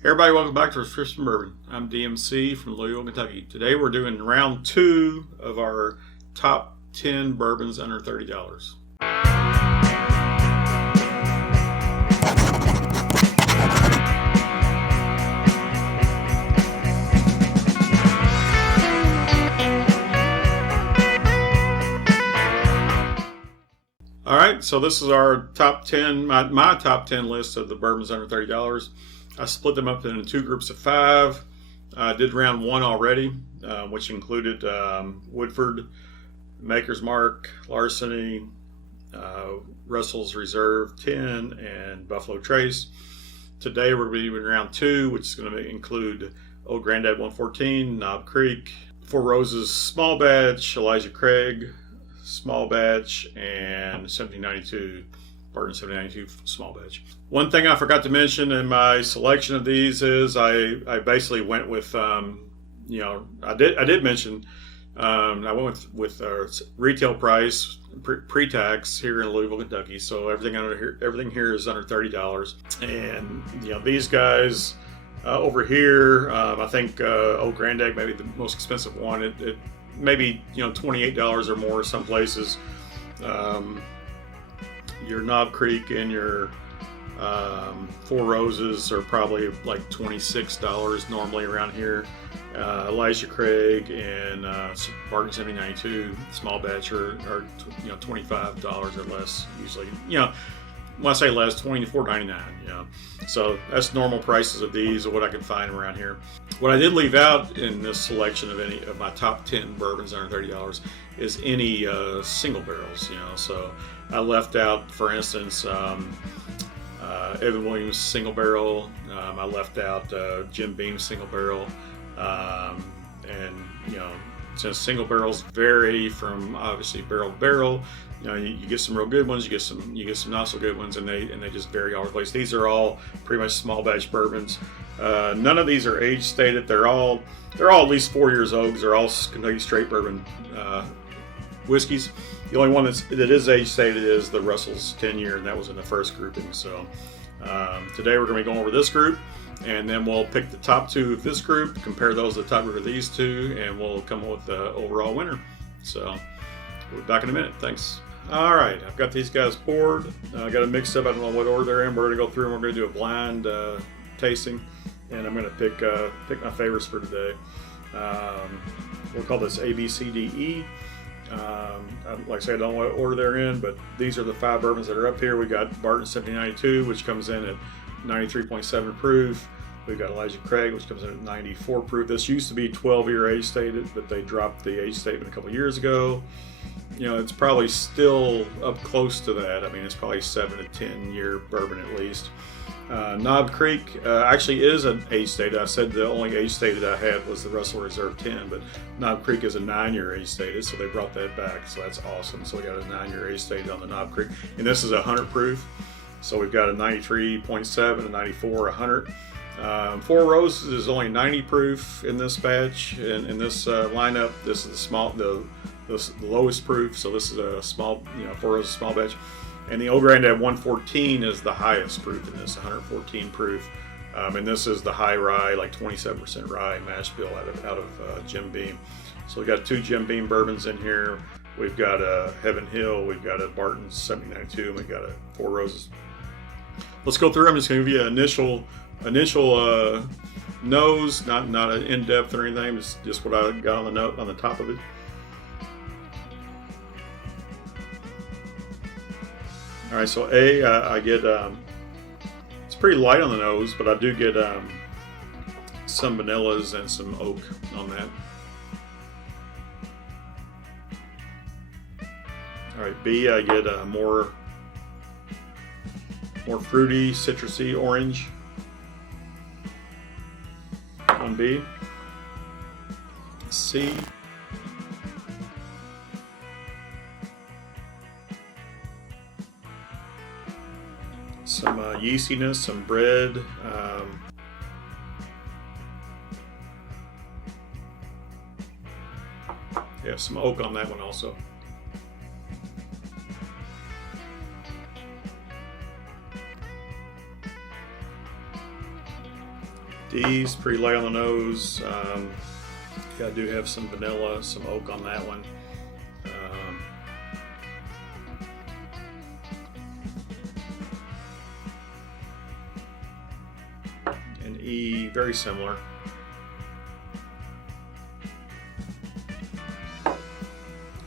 Hey everybody, welcome back to Responsibly Bourbon. I'm DMC from Louisville, Kentucky. Today we're doing round 2 of our top 10 bourbons under $30. Alright, so this is our top 10, my top 10 list of the bourbons under $30. I split them up into 2 groups of 5. I did round 1 already, which included Woodford, Maker's Mark, Larceny, Russell's Reserve 10, and Buffalo Trace. Today we're going to be doing round 2, which is going to include Old Grandad 114, Knob Creek, Four Roses Small Batch, Elijah Craig Small Batch, and 1792, Barton 1792 Small Batch. One thing I forgot to mention in my selection of these is I basically went with, I did mention, I went with retail price pre-tax here in Louisville, Kentucky. So everything here is under $30. And these guys over here, I think Old Grandad may be the most expensive one. It maybe $28 or more some places. Your Knob Creek and your Four Roses are probably like $26 normally around here. Elijah Craig and Barton 1792 small batch are $25 or less usually. When I say less, $24.99. So that's normal prices of these, or what I can find around here. What I did leave out in this selection of any of my top 10 bourbons under $30 is any single barrels. So I left out, for instance, Evan Williams single barrel. I left out Jim Beam single barrel, and since single barrels vary from obviously barrel to barrel, you get some real good ones, you get some not so good ones, and they just vary all over the place. These are all pretty much small batch bourbons. None of these are age stated. They're all at least 4 years old. They're all Kentucky straight bourbon whiskeys. The only one that is age stated is the Russell's 10-year, and that was in the first grouping. So today we're going to be going over this group, and then we'll pick the top 2 of this group, compare those to the top group of these 2, and we'll come up with the overall winner. So we'll be back in a minute. Thanks. All right, I've got these guys poured. I got them mixed up. I don't know what order they're in. We're going to go through and we're going to do a blind tasting, and I'm going to pick my favorites for today. We'll call this A, B, C, D, E. Like I said, I don't know what order they're in, but these are the 5 bourbons that are up here. We got Barton 1792, which comes in at 93.7 proof. We've got Elijah Craig, which comes in at 94 proof. This used to be 12-year age stated, but they dropped the age statement a couple years ago. It's probably still up close to that. I mean, it's probably 7 to 10-year bourbon at least. Knob Creek actually is an age stated. I said the only age stated I had was the Russell Reserve 10, but Knob Creek is a 9-year age stated, so they brought that back. So that's awesome. So we got a 9-year age stated on the Knob Creek, and this is 100 proof. So we've got a 93.7, a 94, 100. Four Roses is only 90 proof in this batch, and in this lineup. This is the lowest proof. So this is a small, Four Roses small batch. And the Old Grandad 114 is the highest proof in this, 114 proof. And this is the high rye, like 27% rye mash bill out of Jim Beam. So we've got 2 Jim Beam bourbons in here. We've got a Heaven Hill, we've got a Barton 1792, and we've got a Four Roses. Let's go through. I'm just going to give you an initial nose, not an in-depth or anything. It's just what I got on the top of it. All right, so I get, it's pretty light on the nose, but I do get some vanillas and some oak on that. All right, B, I get more fruity, citrusy orange on B. C, some yeastiness, some bread, some oak on that one also. D's pretty light on the nose. Yeah, I do have some vanilla, some oak on that one. And E, very similar.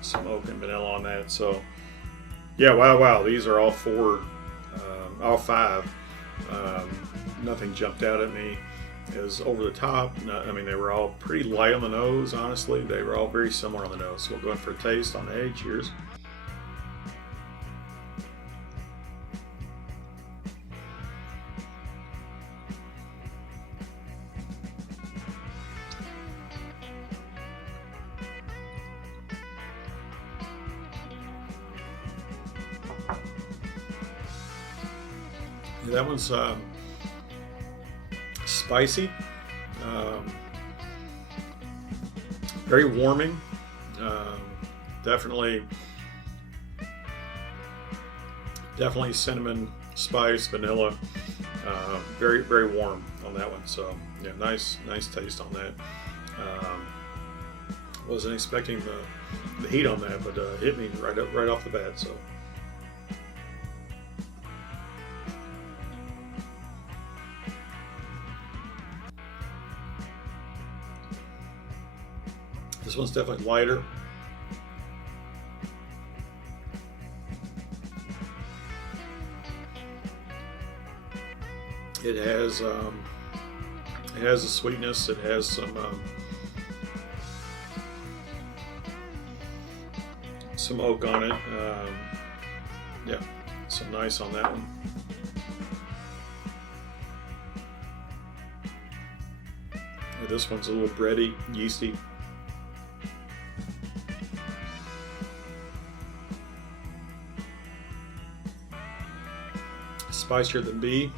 Some oak and vanilla on that. So, yeah, wow. These are all all five. Nothing jumped out at me as over the top. I mean, they were all pretty light on the nose, honestly. They were all very similar on the nose. So we'll go in for a taste on the edge. Cheers. Yeah, that one's spicy, very warming, definitely cinnamon, spice, vanilla, very warm on that one. So yeah, nice taste on that. Wasn't expecting the heat on that, but hit me right off the bat. So. This one's definitely lighter. It has a sweetness. It has some oak on it. Yeah, so nice on that one. Yeah, this one's a little bready, yeasty. Spicier than B.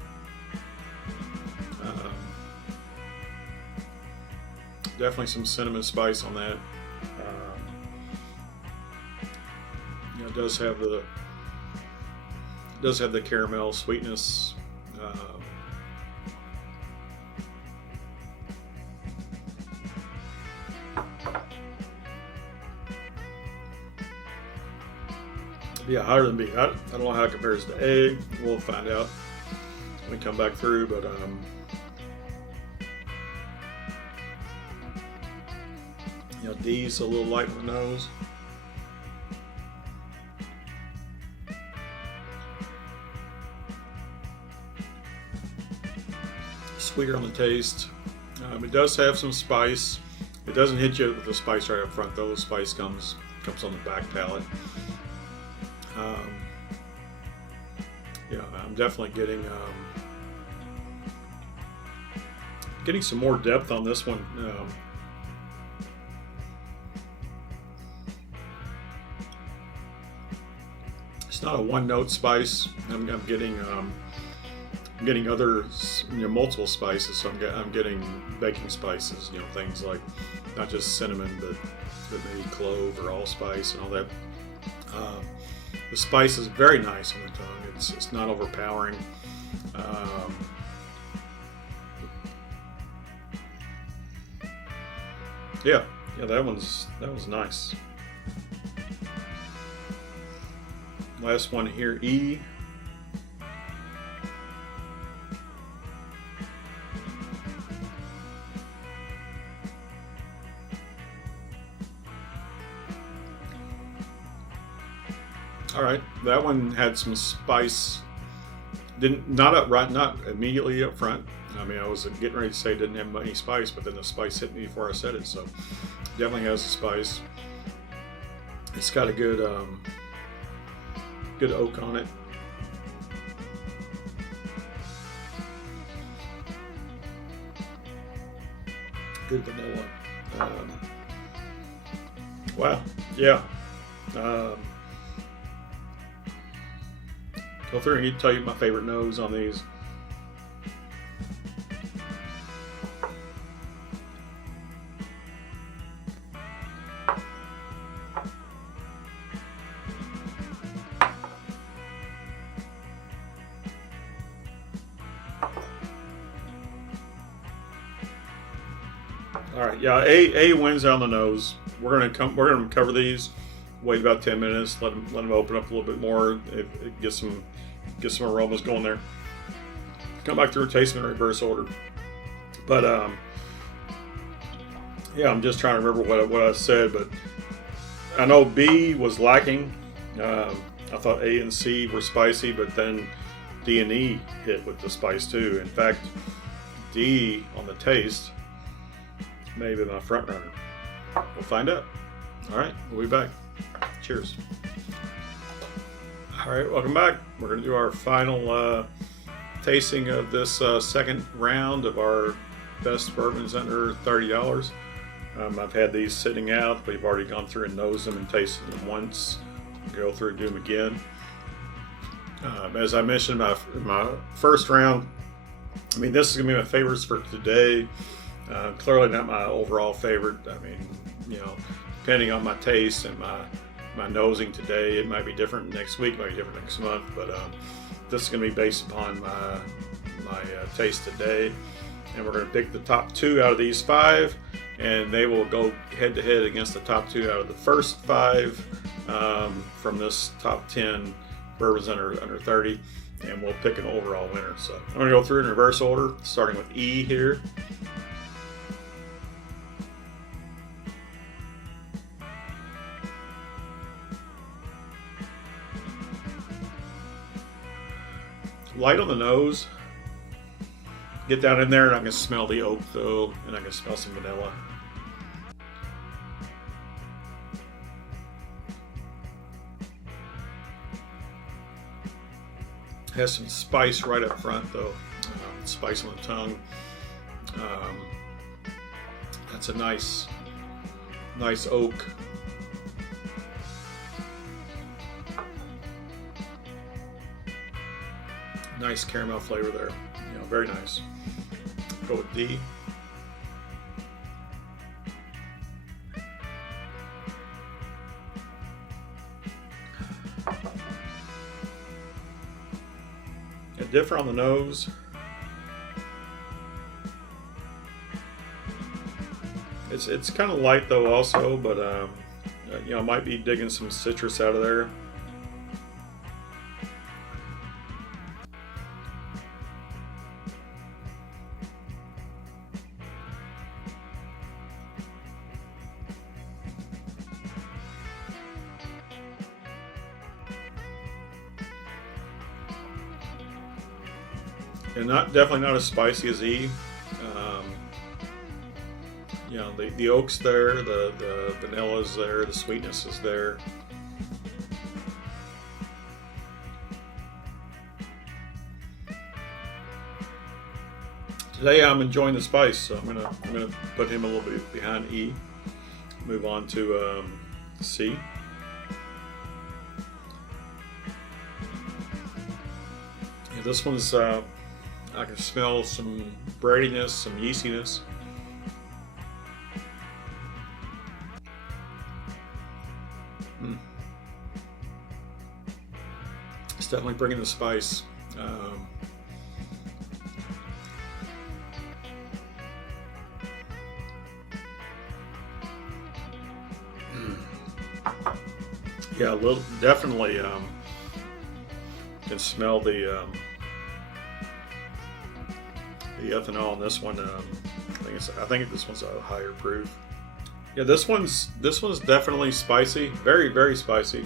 Definitely some cinnamon spice on that. You know, it does have the caramel sweetness. Yeah, higher than B. I don't know how it compares to A. We'll find out when we come back through, but you know, D's a little light on the nose. Sweeter on the taste. It does have some spice. It doesn't hit you with the spice right up front, though. The spice comes on the back palate. Yeah, I'm definitely getting some more depth on this one. It's not a one-note spice. I'm getting other, multiple spices. So I'm getting baking spices. Things like not just cinnamon, but maybe clove or allspice and all that. The spice is very nice on the tongue. It's not overpowering. Yeah, that was nice. Last one here, E. All right, that one had some spice. Not immediately up front. I mean, I was getting ready to say it didn't have any spice, but then the spice hit me before I said it. So, definitely has a spice. It's got a good oak on it. Good vanilla. Wow. Yeah. Go through and tell you my favorite nose on these. All right, yeah, A wins on the nose. We're gonna cover these. Wait about 10 minutes. Let them open up a little bit more. Get some aromas going there. Come back through, taste them in reverse order. But yeah, I'm just trying to remember what I said. But I know B was lacking. I thought A and C were spicy, but then D and E hit with the spice too. In fact, D on the taste may be my front runner. We'll find out. All right, we'll be back. Cheers. All right, welcome back. We're going to do our final tasting of this second round of our best bourbons under $30. I've had these sitting out. We've already gone through and nosed them and tasted them once. Go through and do them again. As I mentioned in my first round, I mean, this is going to be my favorites for today. Clearly not my overall favorite. I mean, you know, depending on my taste and my nosing today, it might be different next week, might be different next month, but this is going to be based upon my taste today. And we're going to pick the top 2 out of these 5, and they will go head to head against the top 2 out of the first 5 from this top 10 bourbons under 30, and we'll pick an overall winner. So I'm going to go through in reverse order, starting with E here. Light on the nose. Get down in there and I can smell the oak though, and I can smell some vanilla. Has some spice right up front though, spice on the tongue. That's a nice oak. Nice caramel flavor there, you know, very nice. Go with D. Different on the nose. It's kind of light though also, but you know, I might be digging some citrus out of there. And definitely not as spicy as E. You know, the oak's there, the vanilla's there, the sweetness is there. Today I'm enjoying the spice, so I'm gonna put him a little bit behind E. Move on to C. Yeah, this one's I can smell some breadiness, some yeastiness. It's definitely bringing the spice. Yeah, a little, definitely can smell the ethanol in this one. I think this one's a higher proof. Yeah, this one's definitely spicy. Very, very spicy.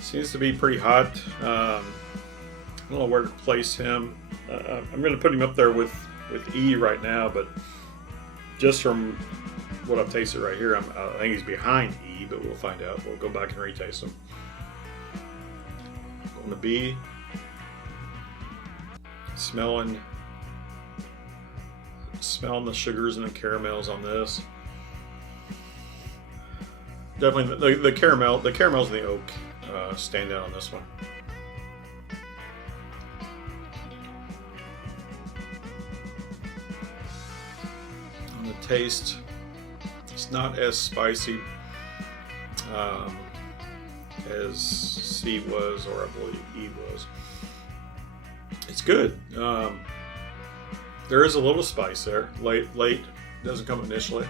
Seems to be pretty hot. I don't know where to place him. I'm going to put him up there with E right now, but just from what I've tasted right here, I think he's behind E, but we'll find out. We'll go back and retaste him. On the B, smelling the sugars and the caramels on this. Definitely the caramels and the oak stand out on this one. On the taste, it's not as spicy as C was, or I believe E was. It's good. There is a little spice there, late Doesn't come initially.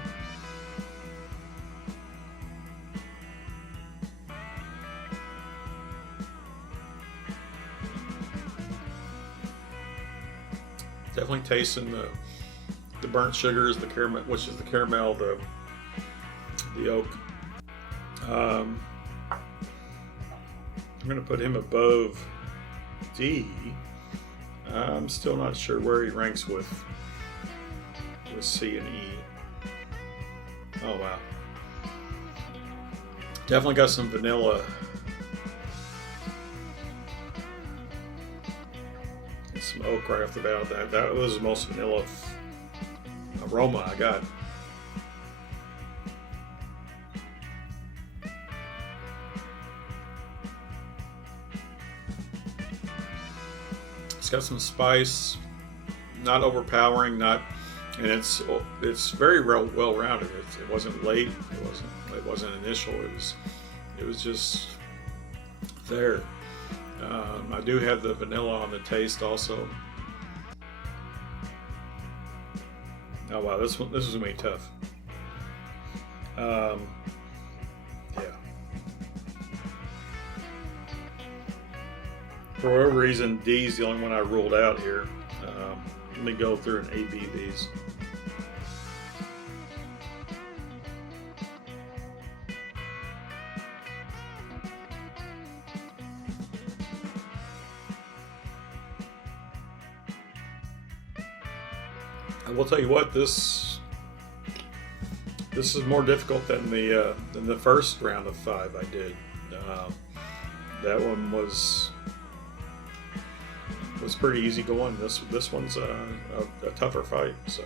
Definitely tasting the burnt sugars, the caramel, which is the caramel, the oak. I'm going to put him above D. I'm still not sure where he ranks with C and E. Oh wow. Definitely got some vanilla. And some oak right off the bat. That was the most vanilla aroma I got. It's got some spice, not overpowering, and it's very well rounded. It wasn't late. It wasn't initial. It was just there. I do have the vanilla on the taste also. Oh wow, this is gonna be tough. Yeah. For whatever reason, D is the only one I ruled out here. Let me go through and A/B these. I will tell you what, this is more difficult than the first round of 5 I did. That one was pretty easy going. This one's a tougher fight. So.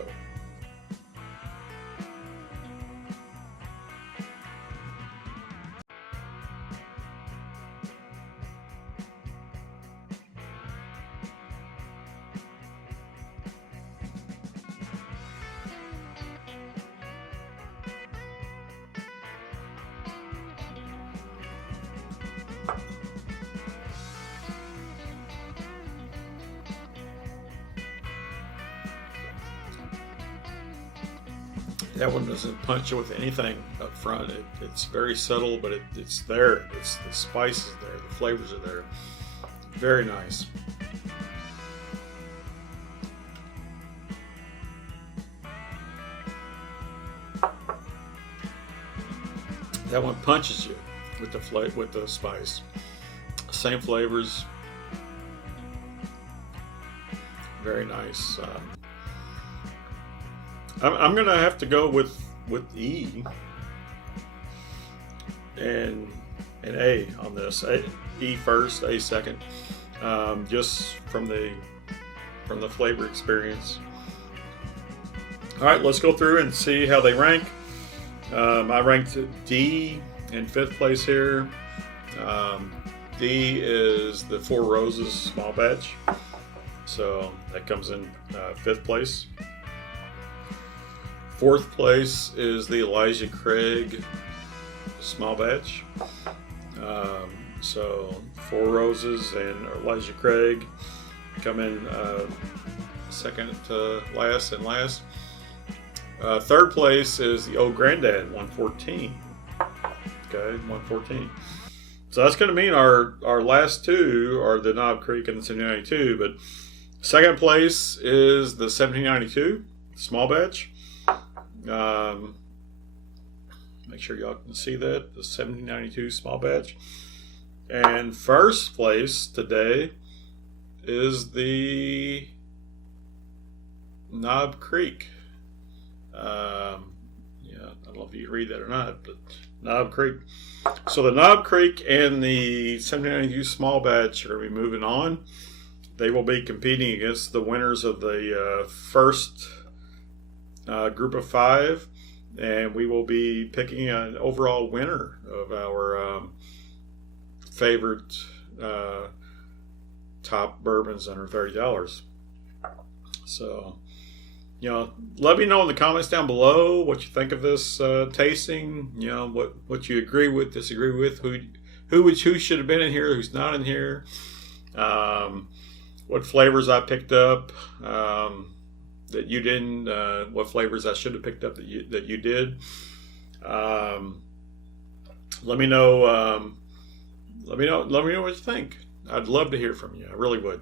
That one doesn't punch you with anything up front. It's very subtle, but it's there. The spice is there. The flavors are there. Very nice. That one punches you with the spice. Same flavors. Very nice. I'm gonna have to go with E and A on this. E first, A second, just from the flavor experience. All right, let's go through and see how they rank. I ranked D in 5th place here. D is the Four Roses small batch, so that comes in 5th place. 4th place is the Elijah Craig small batch. So Four Roses and Elijah Craig come in second to last and last. 3rd place is the Old Granddad 114. Okay, 114. So that's going to mean our last 2 are the Knob Creek and the 1792. But 2nd place is the 1792 small batch. Make sure y'all can see that, the 1792 small batch. And 1st place today is the Knob Creek. I don't know if you read that or not, but Knob Creek. So the Knob Creek and the 1792 small batch are going to be moving on. They will be competing against the winners of the first group of 5, and we will be picking an overall winner of our favorite top bourbons under $30. So, let me know in the comments down below what you think of this tasting. What you agree with, disagree with, who should have been in here, who's not in here, what flavors I picked up. that you didn't, what flavors I should have picked up that you did. Let me know. Let me know what you think. I'd love to hear from you. I really would.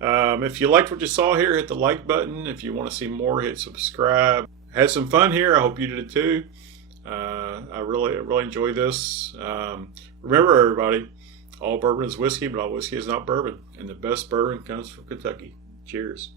If you liked what you saw here, hit the like button. If you want to see more, hit subscribe. Had some fun here. I hope you did too. I really enjoy this. Remember, everybody, all bourbon is whiskey, but all whiskey is not bourbon. And the best bourbon comes from Kentucky. Cheers.